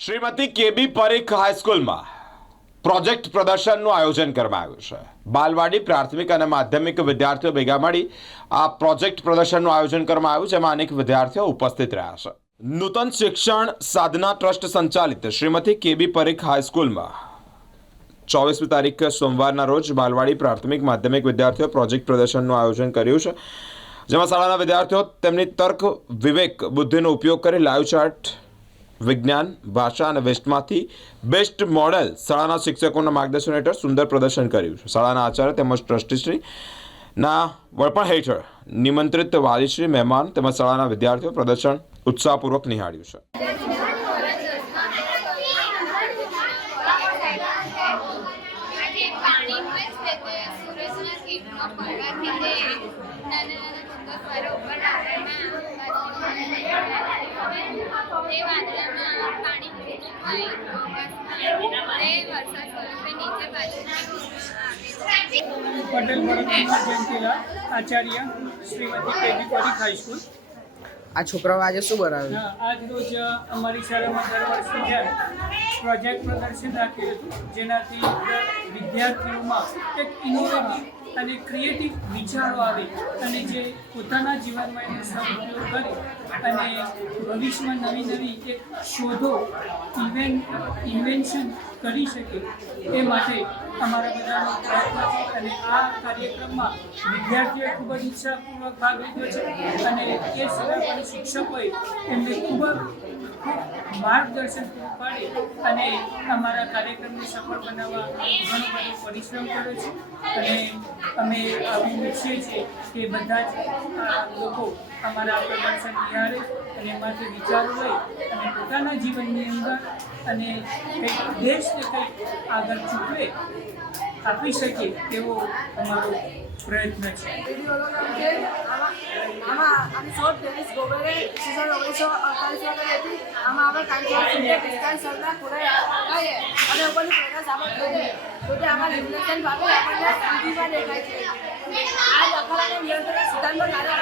Shrimati K B Parikh હાઈસ્કૂલમાં project પ્રદર્શનનું આયોજન કરવામાં આવ્યું છે. બાલવાડી પ્રાથમિક અને માધ્યમિક વિદ્યાર્થીઓ ભેગા મળી આ પ્રોજેક્ટ પ્રદર્શનનું આયોજન કરવામાં આવ્યું જેમાં અનેક વિદ્યાર્થીઓ ઉપસ્થિત રહ્યા છે. નૂતન શિક્ષણ સાધના ટ્રસ્ટ સંચાલિત શ્રીમતી કેબી પરીખ હાઈસ્કૂલમાં ચોવીસમી તારીખ સોમવારના રોજ બાલવાડી પ્રાથમિક માધ્યમિક વિદ્યાર્થીઓ પ્રોજેક્ટ પ્રદર્શનનું આયોજન કર્યું છે. જેમાં શાળાના વિદ્યાર્થીઓ તેમની તર્ક, વિવેક, બુદ્ધિનો ઉપયોગ કરી લાઈવ ચાર્ટ વિજ્ઞાન, ભાષા અને વેસ્ટમાંથી બેસ્ટ મોડેલ શાળાના શિક્ષકોના માર્ગદર્શન હેઠળ સુંદર પ્રદર્શન કર્યું છે. શાળાના આચાર્ય તેમજ ટ્રસ્ટીશ્રી ના વડપણ હેઠળ નિમંત્રિત વાલીશ્રી, મહેમાન તેમજ શાળાના વિદ્યાર્થીઓ પ્રદર્શન ઉત્સાહપૂર્વક નિહાળ્યું છે. આજે પાણી હોય છે તે સૂરજના કિરણો પડવાથી તે નાના નાના ડુંગર ઉપર વાદળમાં તે વાદળામાં પાણી ભેગું થઈ આકાશમાં તે વરસાદ સ્વરૂપે નીચે બાજુ પટેલ ભરતકુમાર જયંતિલા આચાર્ય શ્રીમતી કેબી પરીખ હાઈસ્કૂલ આ છોકરાઓ આજે શું બનાવ્યું આજ રોજ અમારી શાળામાં દર વર્ષે જ્યારે પ્રોજેક્ટ પ્રદર્શન રાખ્યું હતું જેનાથી વિદ્યાર્થીઓમાં એક ઇનોવેટિવ અને ક્રિએટિવ વિચારો આવે અને જે પોતાના જીવનમાં એનો સદઉપયોગ કરે અને ભવિષ્યમાં નવી નવી એક શોધો ઇવેન્ટ ઇન્વેન્શન કરી શકે એ માટે અમારા બધાનો પ્રયત્ન છે અને આ કાર્યક્રમમાં વિદ્યાર્થીઓએ ખૂબ જ ઉત્સાહપૂર્વક ભાગ લીધો છે અને એ સિવાય પણ શિક્ષકોએ એમને ખૂબ જ માર્ગદર્શન પૂરું પાડી અને અમારા કાર્યક્રમને સફળ બનાવવા ઘણો બધો પરિશ્રમ કર્યો છે અને અમે ઈચ્છીએ છીએ કે બધા જ લોકો અમારા પ્રદર્શન નિહાળે અને એમાંથી વિચારો લઈ અને પોતાના જીવનની અંદર અને કંઈક દેશને કંઈક આગળ ચૂકવે આપી શકીએ તેવો અમારો પ્રયત્ન છે. આમાં આમ શોર્ટ ડેનિસ ગોબરે ઈસવીસન ઓગણીસો આમાં આપણે સરના કહીએ અને ઉપરની પ્રેરણા સાબત તો આમાં રિફ્લેક્શન ભાગે આપણને દેખાય છે આ દખલ અને નિયંત્રણ સિદ્ધાંતમાં કાર્ય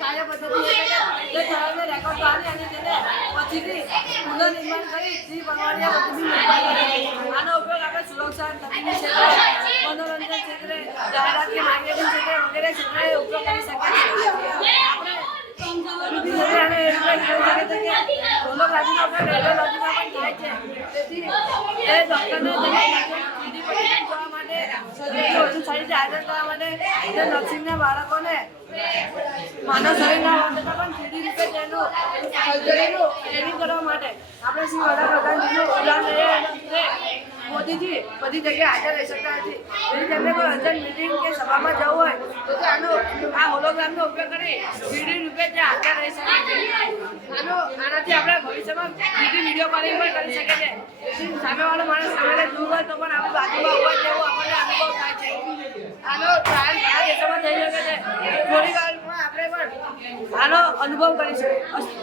કાર્ય પદ્ધતિ રેકોર્ડ કરી અને તેને પછીથી પુનર્નિર્માણ કરી શ્રી છે આનો ઉપયોગ આપણે તકનીકી ક્ષેત્રે મનોરંજન ક્ષેત્રે જાહેરાત માર્કેટિંગ ક્ષેત્રે વગેરે ક્ષેત્રે ઉપયોગ કરી શકીએ નર્સિંગના બાળકોને માનવ પણ કરવા માટે આપણે ઉદાહરણ મોદીજી, બધી જગ્યાએ હાજર રહી શકતા નથી. તેથી તેમને કોઈ અર્જન્ટ મિટિંગ કે સભામાં જવું હોય, તો તે આનો, આ હોલોગ્રામનો ઉપયોગ કરી સીડી રૂપે ત્યાં હાજર રહી શકે છે આનો, આનાથી આપણે ભવિષ્યમાં સીધી વીડિયો કોલિંગ પણ કરી શકે છે. સામેવાળો માણસ સામે દૂર હોય તો પણ આપણી બાજુમાં હોય તેવો આપણને અનુભવ થાય છે. આનો ટ્રાયલ ઘણા દેશોમાં થઈ શકે છે. થોડી વારમાં આપણે પણ આનો અનુભવ કરી શકીએ.